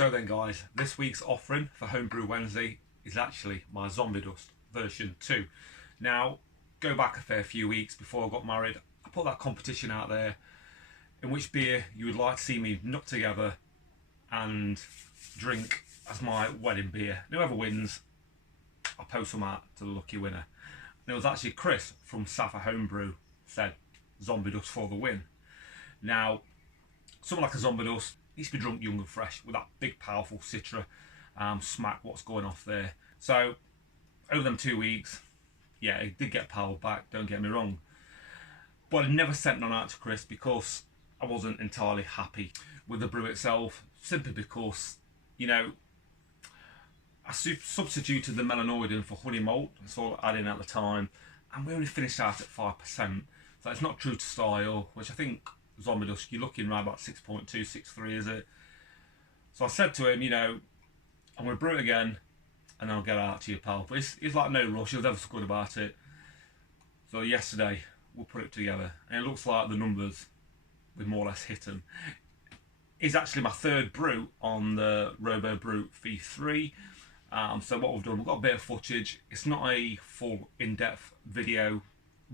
So then guys, this week's offering for Homebrew Wednesday is actually my Zombie Dust version 2. Now, go back a fair few weeks before I got married, I put that competition out there in which beer you would like to see me knock together and drink as my wedding beer. And whoever wins, I'll post them out to the lucky winner. And it was actually Chris from Safa Homebrew said Zombie Dust for the win. Now, something like a Zombie Dust needs to be drunk young and fresh with that big powerful Citra smack what's going off there. So over them 2 weeks, yeah, it did get powered back, don't get me wrong, but I never sent none out to Chris because I wasn't entirely happy with the brew itself, simply because, you know, I substituted the melanoidin for honey malt. That's all I added in at the time, and we only finished out at 5%, so it's not true to style, which I think Zombie Dust, you're looking around about 6.2, 6.3, is it? So I said to him, you know, I'm going to brew it again and I'll get it out to you, pal. But it's like no rush, he was ever so good about it. So yesterday, we'll put it together, and it looks like the numbers, we more or less hit them. It's actually my third brew on the RoboBrew V3. So what we've done, we've got a bit of footage. It's not a full in-depth video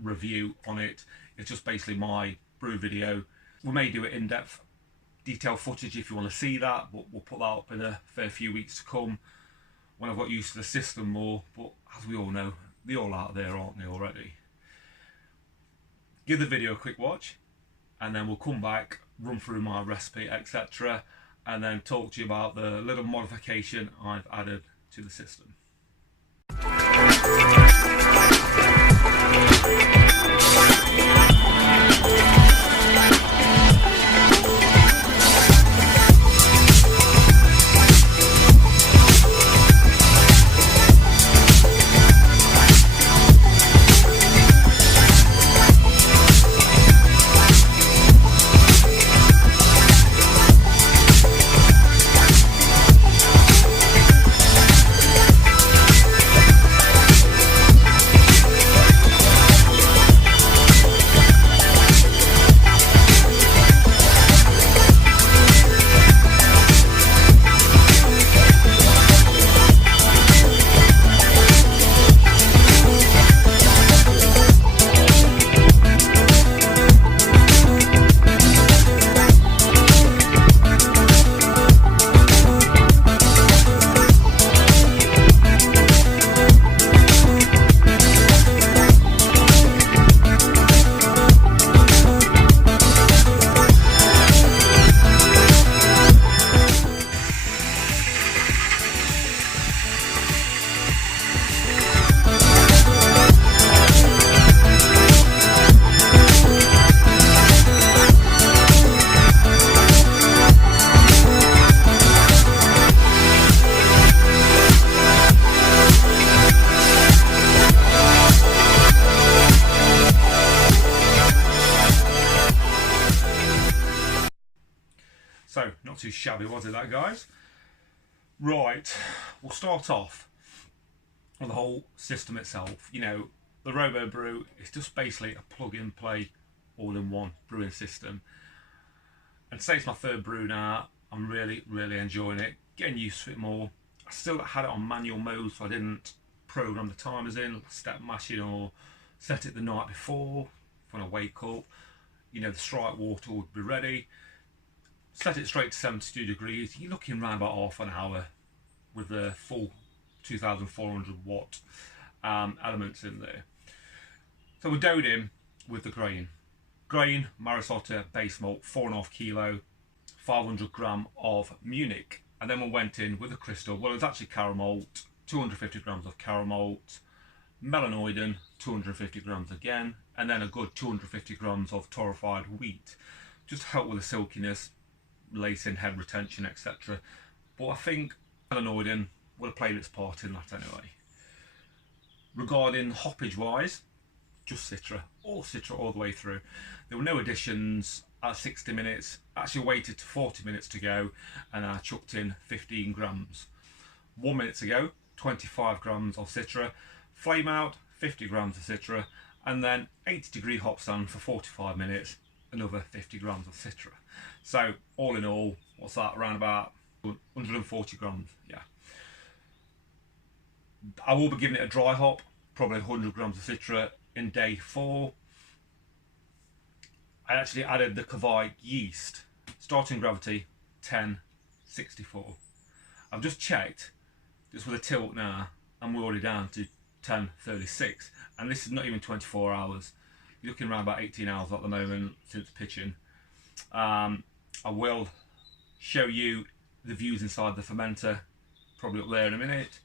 review on it. It's just basically my brew video. We may do it in-depth detailed footage if you want to see that, but we'll put that up in a fair few weeks to come when I've got used to the system more. But as we all know, they're all out there, aren't they, already? Give the video a quick watch, and then we'll come back, run through my recipe, etc., and then talk to you about the little modification I've added to the system. So, not too shabby, was it, that, guys? Right, we'll start off with the whole system itself. You know, the RoboBrew is just basically a plug-and-play, all-in-one brewing system. And say it's my third brew now, I'm really enjoying it, getting used to it more. I still had it on manual mode, so I didn't program the timers in, step mashing, or set it the night before when I wake up. You know, the strike water would be ready. Set it straight to 72 degrees. You're looking around about half an hour with the full 2,400 watt elements in there. So we doughed in with the grain. Grain, Marisota, base malt, 4.5 kilo, 500 gram of Munich. And then we went in with the crystal. Well, it's actually caramel, 250 grams of caramel, melanoidin, 250 grams again, and then a good 250 grams of torrefied wheat, just to help with the silkiness, lacing, head retention, etc. But I think melanoidin would have played its part in that anyway. Regarding hoppage wise, just Citra all the way through. There were no additions at 60 minutes. I actually waited to 40 minutes to go, and I chucked in 15 grams. 1 minute to go, 25 grams of Citra. Flame out, 50 grams of Citra, and then 80-degree hop stand for 45 minutes, another 50 grams of Citra. So all in all, what's that, around about 140 grams, yeah. I will be giving it a dry hop, probably 100 grams of Citra in day 4. I actually added the Kavai yeast, starting gravity 1064. I've just checked, just with a tilt now, and we're already down to 1036, and this is not even 24 hours. You're looking around about 18 hours at the moment since pitching. I will show you the views inside the fermenter, probably up there in a minute,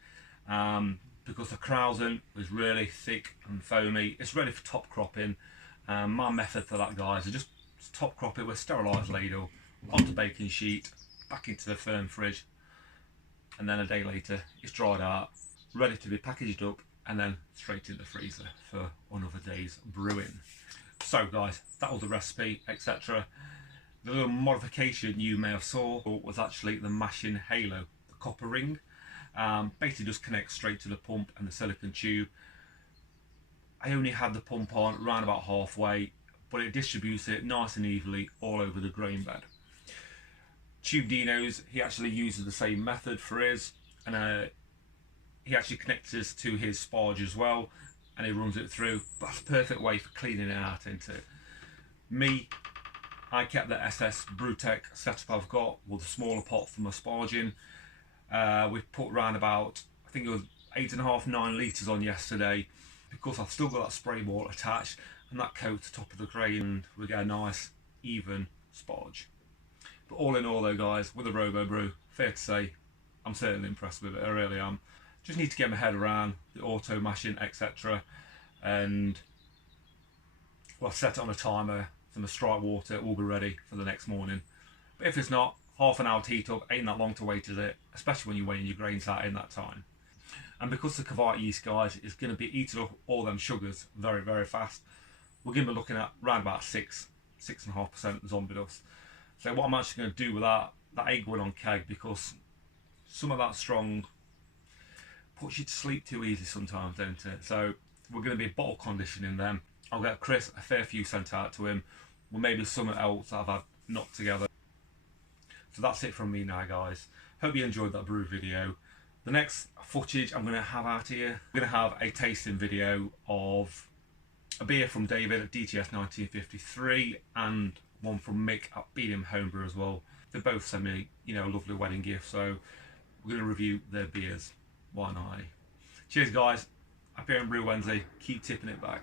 because the krausen was really thick and foamy. It's ready for top cropping. My method for that, guys, is just top crop it with sterilised ladle onto baking sheet, back into the firm fridge, and then a day later it's dried out, ready to be packaged up, and then straight in the freezer for another day's brewing. So guys, that was the recipe, etc. The little modification you may have saw was actually the mashing halo, the copper ring. Basically just connects straight to the pump and the silicone tube. I only had the pump on around about halfway, but it distributes it nice and evenly all over the grain bed. Tube Dino's, he actually uses the same method for his, and he actually connects this to his sparge as well, and he runs it through. That's a perfect way for cleaning it out, isn't it? Me, I kept the SS Brewtech setup I've got with a smaller pot for my sparging. We put around about, I think it was 8.5, 9 litres on yesterday, because I've still got that spray ball attached, and that coats the top of the grain, and we get a nice even sparge. But all in all though, guys, with the RoboBrew, fair to say, I'm certainly impressed with it, I really am. Just need to get my head around the auto mashing, etc. And well, set it on a timer, so my strike water will be ready for the next morning. But if it's not, half an hour to heat up ain't that long to wait, is it? Especially when you're weighing your grains out in that time. And because the Kavai yeast, guys, is going to be eating up all them sugars very, very fast, we're going to be looking at around about 6.5% zombie dust. So what I'm actually going to do with that egg went on keg, because some of that strong puts you to sleep too easy sometimes, don't it? So we're going to be bottle conditioning them. I'll get Chris a fair few sent out to him, with maybe something else that I've had knocked together. So that's it from me now, guys. Hope you enjoyed that brew video. The next footage I'm going to have out here, we're going to have a tasting video of a beer from David at DTS 1953 and one from Mick at Beedham Homebrew as well. They both sent me, you know, a lovely wedding gift, so we're going to review their beers. Why not? Cheers, guys. Happy Homebrew Wednesday. Keep tipping it back.